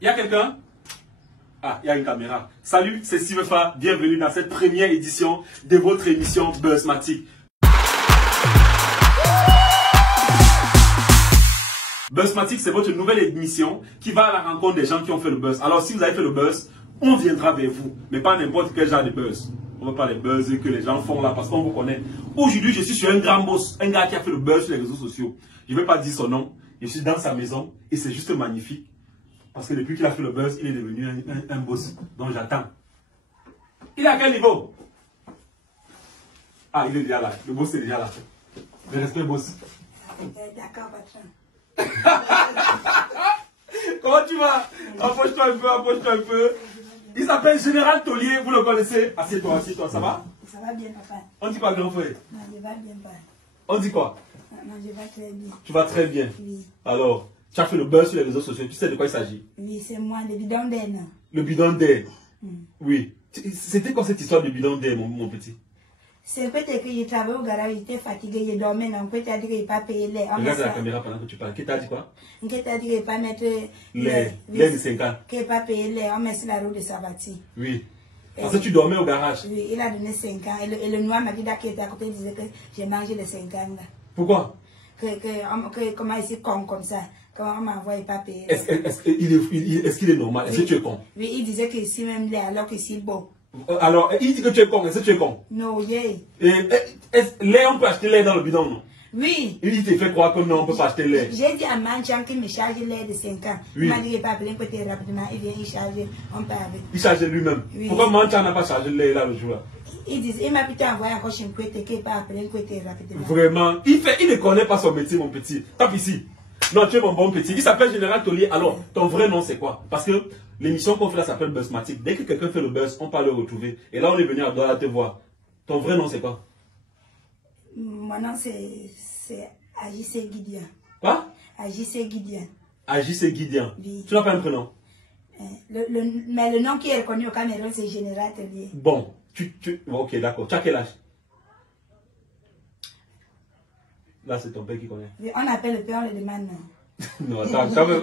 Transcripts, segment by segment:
Il y a quelqu'un? Ah, il y a une caméra. Salut, c'est Sivefa. Bienvenue dans cette première édition de votre émission Buzzmatic. Buzzmatic, c'est votre nouvelle émission qui va à la rencontre des gens qui ont fait le buzz. Alors, si vous avez fait le buzz, on viendra vers vous. Mais pas n'importe quel genre de buzz. On ne veut pas les buzz que les gens font là parce qu'on vous connaît. Aujourd'hui, je suis sur un grand boss, un gars qui a fait le buzz sur les réseaux sociaux. Je ne vais pas dire son nom. Je suis dans sa maison et c'est juste magnifique. Parce que depuis qu'il a fait le buzz, il est devenu un boss. Donc j'attends. Il est à quel niveau? Ah, il est déjà là. Le boss est déjà là. Le respect boss. D'accord, patron. Comment tu vas? Approche-toi un peu, approche-toi un peu. Il s'appelle Général Taulier, vous le connaissez? Assieds-toi, assieds-toi, ça va? Ça va bien, papa. On dit quoi, grand frère? Non, je vais bien, papa. On dit quoi? Non, je vais très bien. Tu vas très bien? Oui. Alors, tu as fait le buzz sur les réseaux sociaux, tu sais de quoi il s'agit? Oui, c'est moi, le bidon d'aine. Le bidon d'air. Oui. C'était quoi cette histoire de bidon d'air, mon petit? C'est peut-être que je travaillais au garage, j'étais fatigué, je dormais, donc peut-être que je n'ai pas payé l'air. Regarde la caméra pendant que tu parles. Qui t'a dit quoi? Peut-être que je n'ai pas mettre l'air de 5 ans. Que je n'ai pas payé l'air, on met sur la route de Sabati. Oui. Parce que tu dormais au garage. Oui, il a donné 5 ans. Et le noir m'a dit qu'il était à côté, il disait que j'ai mangé les 5 ans là. Pourquoi? Comment il s'est con comme ça? Comment on m'envoie et pas payer? Est-ce qu'il est normal? Est-ce que tu es con? Oui, il disait que ici même l'air, alors que c'est beau. Alors, il dit que tu es con. Est-ce que tu es con? Non, yeah. Lait, on peut acheter lait dans le bidon, non? Oui. Il te fait croire que non, on ne peut pas acheter lait. J'ai dit à Manchan qu'il me charge l'air de 5 ans. Oui. Il m'a dit qu'il pas appeler côté rapidement. Il vient, il charge, on peut avec. Il charge lui-même. Oui. Pourquoi Manchan n'a pas chargé le lait là le jour-là? Il m'a plutôt envoyé encore chez Mkwete qu'il pas appeler côté rapidement. Vraiment. Il ne connaît pas son métier, mon petit. Tape ici. Non, tu es mon bon petit. Il s'appelle Général Taulier. Alors, ton vrai nom, c'est quoi? Parce que l'émission qu'on fait là s'appelle Buzzmatic. Dès que quelqu'un fait le buzz, on peut le retrouver. Et là, on est venu à Douala te voir. Ton vrai nom, c'est quoi? Mon nom, c'est AJC Gideon. Quoi? AJC Gideon. AJC Gideon. Oui. Tu n'as pas un prénom? Mais le nom qui est reconnu au Cameroun, c'est Général Taulier. Bon. Ok, d'accord. Tu as quel âge? Là, c'est ton père qui connaît. Oui, on appelle le père, on le demande non. Non, attends, quand même.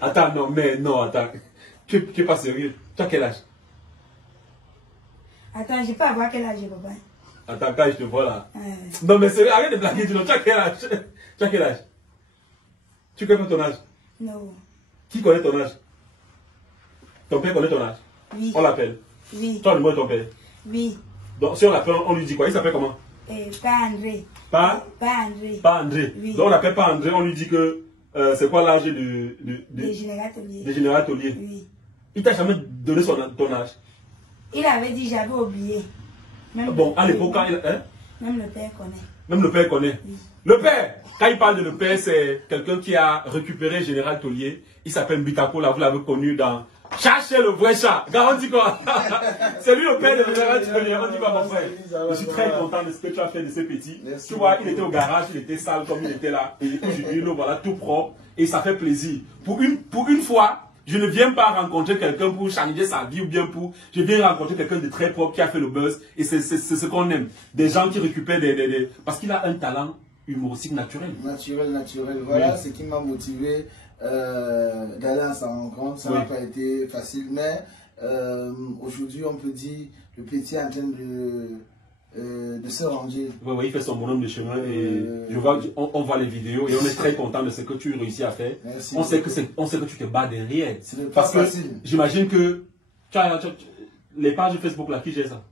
Attends, non, mais non, attends. Tu n'es pas sérieux. Tu as quel âge? Attends, je peux avoir quel âge, papa? Attends, quand je te vois là. Non, mais sérieux, arrête de blaguer, tu as quel âge? Tu as quel âge? Tu connais ton âge? Non. Qui connaît ton âge? Ton père connaît ton âge? Oui. On l'appelle? Oui. Toi, le nom de ton père? Oui. Donc, si on l'appelle, on lui dit quoi? Il s'appelle comment? Pas André. Pas André. Pas André. Oui. Donc, on l'appelle pas André, on lui dit que c'est quoi l'âge de Général Taulier. de Général Taulier? Oui. Il t'a jamais donné ton âge? Il avait dit, j'avais oublié. Même Bon, à l'époque, quand il... Hein? Même le père connaît. Même le père connaît. Oui. Le père, quand il parle de le père, c'est quelqu'un qui a récupéré Général Taulier. Il s'appelle Bitako, là, vous l'avez connu dans Cherchez le vrai chat. Gars, on dit quoi? C'est lui le père de Général Taulier. On dit quoi, mon frère? Je suis très content de ce que tu as fait de ce petit. Tu vois, il était au garage, il était sale comme il était là. Et aujourd'hui, le voilà tout propre. Et ça fait plaisir. Pour une fois, je ne viens pas rencontrer quelqu'un pour changer sa vie ou bien je viens rencontrer quelqu'un de très propre qui a fait le buzz. Et c'est ce qu'on aime. Des gens qui récupèrent parce qu'il a un talent humoristique naturel. Naturel. Voilà Oui. ce qui m'a motivé d'aller à sa rencontre. Ça n'a pas été facile, mais aujourd'hui, on peut dire le petit est en train de se ranger. Oui, il fait son bonhomme de chemin et on voit les vidéos et on est très content de ce que tu réussis à faire. Merci. On sait que tu te bats derrière. Parce que j'imagine que les pages Facebook là, qui gère ça?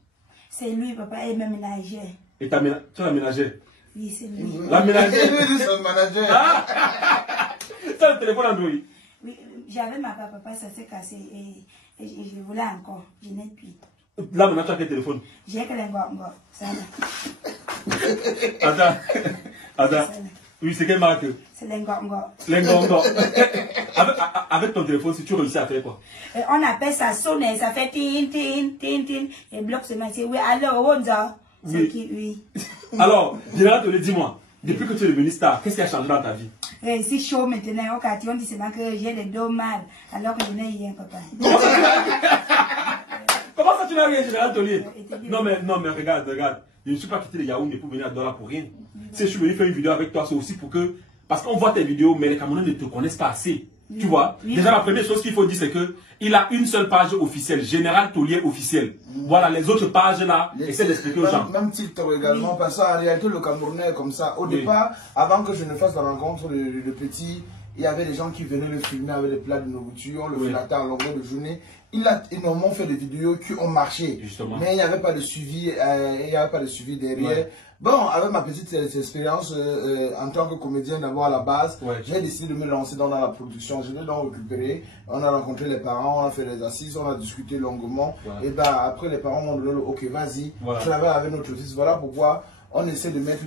C'est lui, papa, et même ménager. Et tu as ménagé? Oui, c'est lui. La ménager? lui, son manager. C'est le téléphone Android? Oui, j'avais ma papa, ça s'est cassé et je voulais encore. Je n'ai plus. Là maintenant tu as quel téléphone? J'ai que les gongo. Ça là. Attends. Oui, c'est quelle marque? C'est les gongo. Les gongo. Avec ton téléphone, si tu réussis à faire quoi? On appelle ça sonner, ça fait tin, tin, tin, tin. Et bloc se met. Oui, alors, on dit. Oui. Oui. Alors, Général Taulier, dis-moi, depuis que tu es devenu star, qu'est-ce qui a changé dans ta vie? C'est chaud maintenant. Au quartier, on dit seulement que j'ai les dos mal. Alors que je n'ai rien, papa. Comment ça tu n'as rien, Général Taulier? Non mais regarde. Je ne suis pas quitté les Yaoundé pour venir à Douala pour rien. Si je suis venu faire une vidéo avec toi, c'est aussi pour que... Parce qu'on voit tes vidéos, mais les Camerounais ne te connaissent pas assez. Tu vois, déjà la première chose qu'il faut dire, c'est que il a une seule page officielle, Général Taulier officiel. Voilà, les autres pages là, essaie d'expliquer aux gens. Même TikTok également, parce qu'en réalité, le Camerounais est comme ça. Au départ, avant que je ne fasse la rencontre de Petit, il y avait des gens qui venaient le filmer avec des plats de nourriture, le flatter en longueur de journée. Il a énormément fait des vidéos qui ont marché. Justement. Mais il n'y avait pas de suivi, derrière. Bon, avec ma petite expérience en tant que comédien d'abord à la base, j'ai décidé de me lancer dans la production. Je l'ai donc récupéré. On a rencontré les parents, on a fait les assises, on a discuté longuement. Et ben après les parents m'ont donné le OK, vas-y, travaille avec notre fils. Voilà pourquoi on essaie de mettre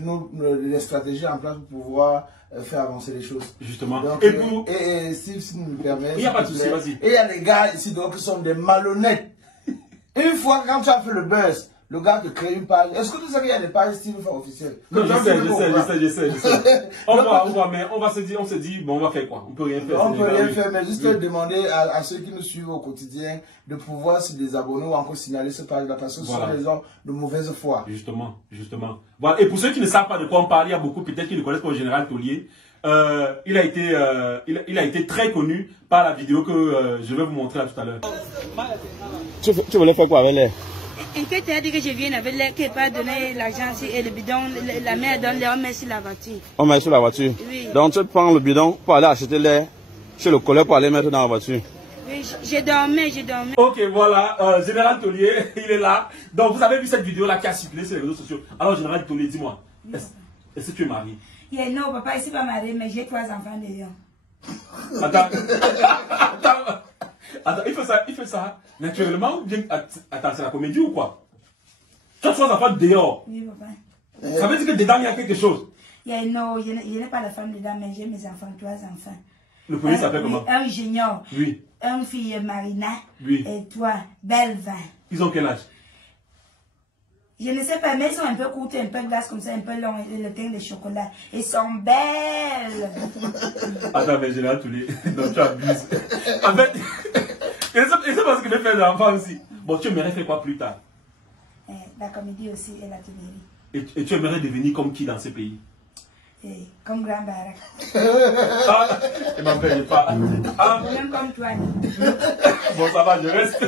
les stratégies en place pour pouvoir faire avancer les choses. Justement. Donc, et si tu me permets, il n'y a pas de souci, vas-y. Et il y a des gars ici donc, qui sont des malhonnêtes. Une fois quand tu as fait le buzz, le gars te crée une page. Est-ce que tu sais qu'il y a des pages style officielles? Non, je sais. On va, mais on se dit, bon, on va faire quoi? On peut rien faire. On peut rien faire, mais juste demander à ceux qui nous suivent au quotidien de pouvoir se désabonner ou encore signaler ce page-là parce que ce sont des gens de mauvaise foi. Justement. Voilà. Et pour ceux qui ne savent pas de quoi on parle, il y a beaucoup peut-être qui ne connaissent pas le Général Taulier. Il a été très connu par la vidéo que je vais vous montrer là tout à l'heure. Tu voulais faire quoi avec l'air? Et que tu as dit que je viens avec l'air, qui n'est pas donné l'argent et le bidon, la mère donne l'air, on met sur la voiture. On met sur la voiture? Oui. Donc tu prends le bidon pour aller acheter l'air chez le collègue pour aller mettre dans la voiture? Oui, j'ai dormi. Ok, voilà, Général Taulier, il est là. Donc vous avez vu cette vidéo là qui a circulé sur les réseaux sociaux. Alors Général Taulier, dis-moi, est-ce que tu es marié? Non, papa, je ne suis pas marié, mais j'ai 3 enfants déjà. Attends, il fait ça naturellement ou bien... Attends, c'est la comédie ou quoi? Tu as 3 enfants dehors? Oui, papa. Ça veut dire que dedans il y a quelque chose? Non, je n'ai pas la femme dedans, mais j'ai mes enfants, 3 enfants. Le premier s'appelle comment? Un junior. Oui. Une fille Marina. Oui. Et toi, Belvin. Ils ont quel âge? Je ne sais pas, mais ils sont un peu courtes, un peu glace comme ça, un peu long, et le teint de chocolat. Ils sont belles. Attends, mais Général Taulier, donc tu abuses. En fait, et c'est parce que je fais des enfants aussi. Bon, tu aimerais faire quoi plus tard? La comédie aussi et la télé. Et tu aimerais devenir comme qui dans ces pays? Comme Grand Barak. Et ma belle, pas. Même comme toi. Bon, ça va, je reste.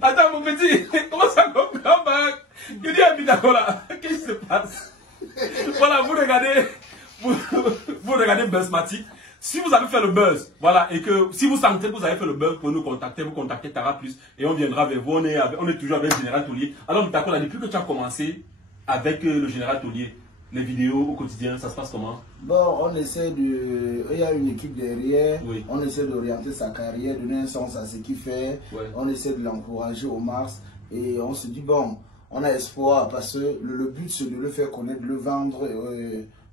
Attends, mon petit, comment ça comme Grand Barak? Il dit à Bitakola, qu'est-ce qui se passe? Voilà, vous regardez Buzzmatic. Si vous avez fait le buzz, voilà, et que si vous sentez que vous avez fait le buzz, pour nous contacter, vous contactez Tara Plus et on viendra vers vous. On est toujours avec le Général Taulier. Alors, Bitakola, depuis que tu as commencé avec le Général Taulier, les vidéos au quotidien, ça se passe comment? Bon, on essaie de... Il y a une équipe derrière, on essaie d'orienter sa carrière, donner un sens à ce qu'il fait, on essaie de l'encourager au mars et on se dit, bon, on a espoir parce que le but c'est de le faire connaître, de le vendre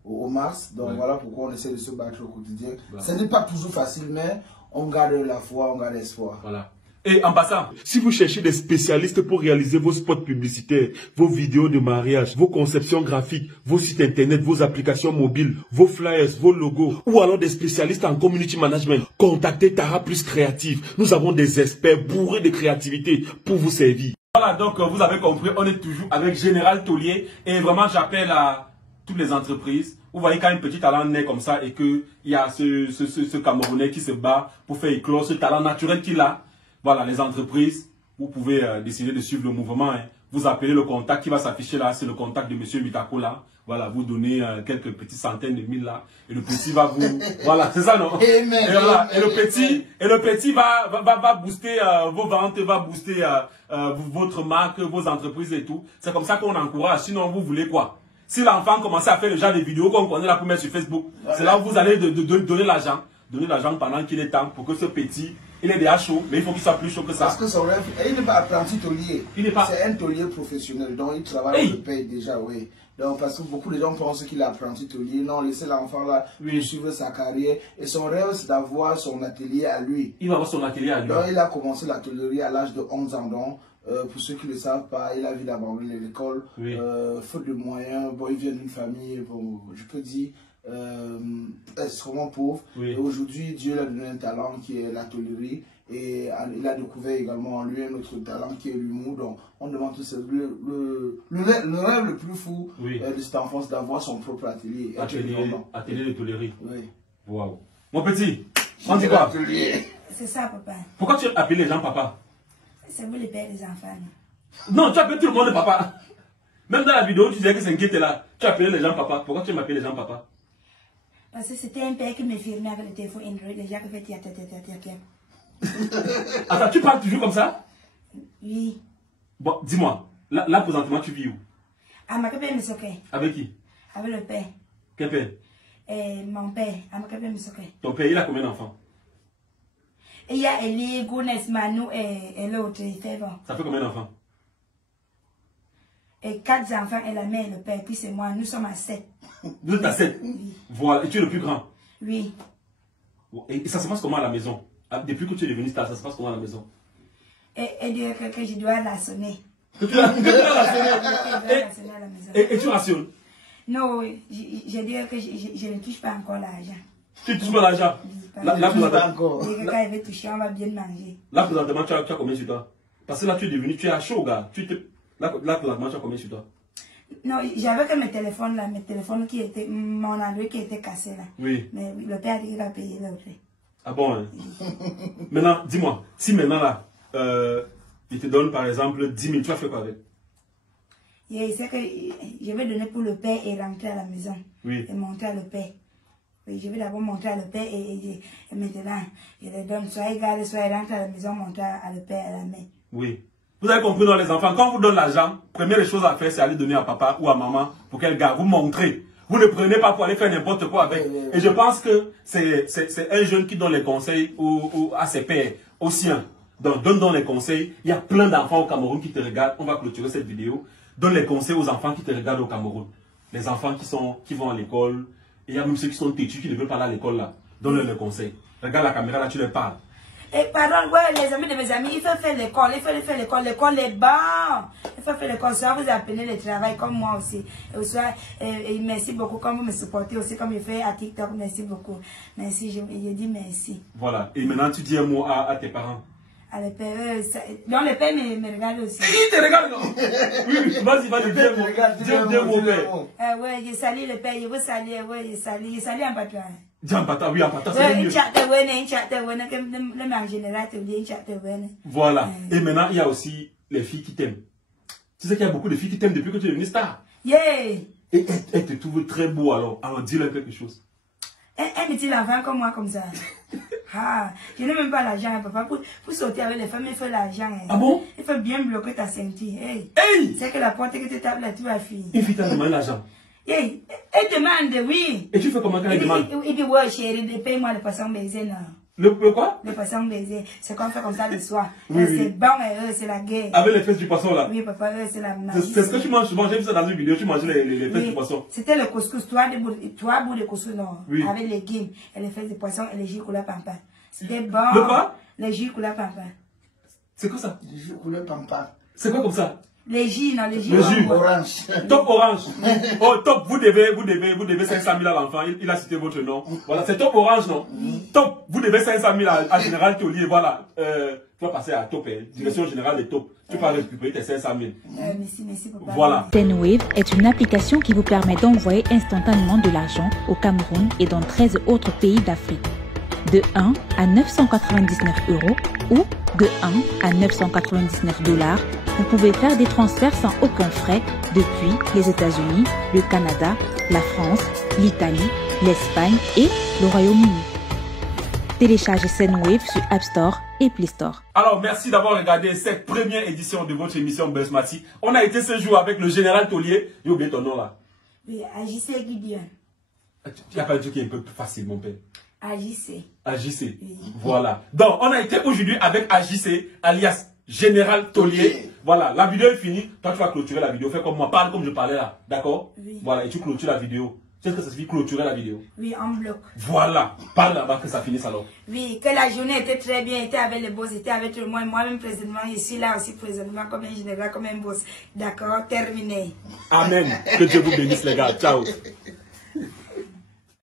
au mars, donc voilà pourquoi on essaie de se battre au quotidien. Ce n'est pas toujours facile, mais on garde la foi, on garde l'espoir. Voilà. Et en passant, si vous cherchez des spécialistes pour réaliser vos spots publicitaires, vos vidéos de mariage, vos conceptions graphiques, vos sites internet, vos applications mobiles, vos flyers, vos logos, ou alors des spécialistes en community management, contactez Tara Plus Créative. Nous avons des experts bourrés de créativité pour vous servir. Voilà, donc vous avez compris, on est toujours avec Général Taulier et vraiment j'appelle à toutes les entreprises. Vous voyez quand une petite talent naît comme ça et qu'il y a ce Camerounais qui se bat pour faire éclore ce talent naturel qu'il a. Voilà, les entreprises, vous pouvez décider de suivre le mouvement. Hein. Vous appelez le contact qui va s'afficher là, c'est le contact de M. Bitakola. Voilà, vous donnez quelques petites centaines de mille là. Et le petit va vous... Voilà, c'est ça non? Et le petit va booster vos ventes, va booster votre marque, vos entreprises et tout. C'est comme ça qu'on encourage. Sinon, vous voulez quoi? Si l'enfant commence à faire le genre de vidéos qu'on connaît là pour mettre sur Facebook, c'est là où vous allez donner l'argent. Donner l'argent pendant qu'il est temps pour que ce petit... Il est déjà chaud, mais il faut qu'il soit plus chaud que ça. Parce que son rêve, il n'est pas apprenti taulier. C'est un taulier professionnel, donc il travaille, on le paye déjà, oui. Donc, parce que beaucoup de gens pensent qu'il est apprenti taulier. Non, laissez l'enfant là suivre sa carrière. Et son rêve, c'est d'avoir son atelier à lui. Il va avoir son atelier à lui. Donc, il a commencé l'atelier à l'âge de 11 ans. Donc, pour ceux qui ne le savent pas, il a vu d'abandonner l'école. Faute de moyens, bon, il vient d'une famille, bon, je peux dire, extrêmement pauvre. Et aujourd'hui, Dieu lui a donné un talent qui est l'hôtellerie et il a découvert également en lui un autre talent qui est l'humour. Donc, on demande tout ça. Le rêve le plus fou de cette enfance, d'avoir son propre atelier. Atelier d'hôtellerie. Oui. Waouh. Mon petit, on dit quoi? C'est ça, papa. Pourquoi tu appelles les gens papa? C'est vous le père des enfants. Non, tu appelles tout le monde papa. Même dans la vidéo, tu disais que c'est qui était là. Tu appelais les gens papa. Pourquoi tu m'appelles les gens papa? Parce que c'était un père qui me filmait avec le téléphone Android. Les gens qui faisaient tia. Attends, tu parles toujours comme ça? Oui. Bon, dis-moi, là présentement, tu vis où? À ma père me soque. Avec qui? Avec le père. Quel père? Mon père. À ma père me soque. Ton père, il a combien d'enfants? Il y a Elie, Gounès, Manu et l'autre. Ça fait combien d'enfants? Et 4 enfants et la mère et le père. Puis c'est moi. Nous sommes à 7. Vous êtes à 7? Oui. Voilà. Et tu es le plus grand? Oui. Et ça se passe comment à la maison? Depuis que tu es devenu star, ça se passe comment à la maison? Et dire que je dois la sonner. Que tu dois la sonner? À la maison. Et tu rationnes? Non, je dis que je ne touche pas encore l'argent. Tu touches pas l'argent? Là, présentement, quand il veut toucher, on va bien manger. là, présentement, tu as combien sur toi? Parce que là, tu es devenu, tu es à chaud, gars. Là, présentement, tu as combien sur toi? Non, j'avais que mes téléphones qui étaient, mon Android qui était cassé là. Oui. Mais le père a dit qu'il va payer l'autre. Ah bon, hein? Maintenant, dis-moi, si maintenant là, il te donne par exemple 10 000, tu vas faire quoi avec? Il sait que je vais donner pour le père et rentrer à la maison. Oui. Et montrer à le père. Oui, je vais d'abord montrer à le père et maintenant, je le donne. Soit il garde, soit il rentre à la maison, montrer à le père et à la mère. Oui. Vous avez compris, dans les enfants, quand on vous donne l'argent, première chose à faire, c'est aller donner à papa ou à maman pour qu'elle garde. Vous montrez. Vous ne prenez pas pour aller faire n'importe quoi avec. Et je pense que c'est un jeune qui donne les conseils à ses pères, aux siens. Donc, donne les conseils. Il y a plein d'enfants au Cameroun qui te regardent. On va clôturer cette vidéo. Donne les conseils aux enfants qui te regardent au Cameroun. Les enfants qui vont à l'école. Et il y a même ceux qui sont têtus, qui ne veulent pas aller à l'école là. Donne-leur les conseils. Regarde la caméra là, tu leur parles. Et pardon, ouais, les amis de mes amis, il faut faire l'école, l'école est bon. Il faut faire l'école, soit vous apprenez le travail comme moi aussi. Soit, merci beaucoup, comme vous me supportez aussi, comme je fais à TikTok, merci beaucoup. Merci, je dis merci. Voilà, et maintenant tu dis un mot à tes parents. À le père, non, le père me regarde aussi. Il te regarde, non? Oui, vas-y, dis un mot au père. Ouais, je salue le père, je veux saluer, ouais, je salue un patron. Djambata, oui, en partant, c'est mieux. Voilà. Et maintenant, il y a aussi les filles qui t'aiment. Tu sais qu'il y a beaucoup de filles qui t'aiment depuis que tu es devenu star. Yeah. Et elles te trouvent très beau alors. Alors, dis-leur quelque chose. Un petit enfant comme moi, comme ça. Ah, je n'ai même pas l'argent, papa. Pour sortir avec les femmes, il faut l'argent. Ah bon? Il faut bien bloquer ta ceinture. Hey. Hey! C'est que la porte que tu tapes là, tu vas finir. Une fille t'a demandé l'argent. Hey, elle demande, oui. Et tu fais comment quand elle demande? Il dit, ouais, chérie, paye-moi le poisson baiser, non. Le quoi? Le poisson baiser. C'est qu'on fait comme ça le soir. Oui, c'est bon, c'est la guerre. Avec les fesses du poisson là? Oui, papa, c'est la magie. C'est ce que tu manges souvent. J'ai vu ça dans une vidéo. Tu mangeais les fesses du poisson. C'était le couscous. 3 bouts de couscous, non. Oui. Avec les légumes et les fesses de poisson et les jus couleur pampa. C'était bon. Le quoi? Les jus couleur pampa. C'est quoi ça? Les jus couleur pampa. C'est quoi comme ça? Les jus, non, les jus. Le jus orange. Top orange. Oh, top, vous devez 500 000 à l'enfant. Il a cité votre nom. Voilà, c'est top orange, non? Top, vous devez 500 000 à Général Tolier. Voilà. Tu vas passer à top, direction générale des top. Tu vas récupérer tes 500 000. Merci, papa. Voilà. Sendwave est une application qui vous permet d'envoyer instantanément de l'argent au Cameroun et dans 13 autres pays d'Afrique. De 1 à 999 € ou de 1 à 999 $. Vous pouvez faire des transferts sans aucun frais depuis les États-Unis, le Canada, la France, l'Italie, l'Espagne et le Royaume-Uni. Téléchargez Sendwave sur App Store et Play Store. Alors, merci d'avoir regardé cette première édition de votre émission Buzz-Mati. On a été ce jour avec le général Tolier. J'ai oublié ton nom là. Oui, AJC Gideon. Il n'y a pas un truc qui est un peu plus facile, mon père. AJC. AJC. Oui. Voilà. Donc, on a été aujourd'hui avec AJC, alias Général Tolier. Voilà, la vidéo est finie. Toi, tu vas clôturer la vidéo. Fais comme moi, parle comme je parlais là. D'accord? Oui. Voilà, et tu clôtures la vidéo. C'est ce que ça signifie clôturer la vidéo. Oui, en bloc. Voilà, parle là-bas que ça finisse alors. Oui, que la journée était très bien, était avec les boss, était avec tout le monde. Moi-même, présentement, je suis là aussi présentement comme un général, comme un boss. D'accord, terminé. Amen. Que Dieu vous bénisse les gars. Ciao.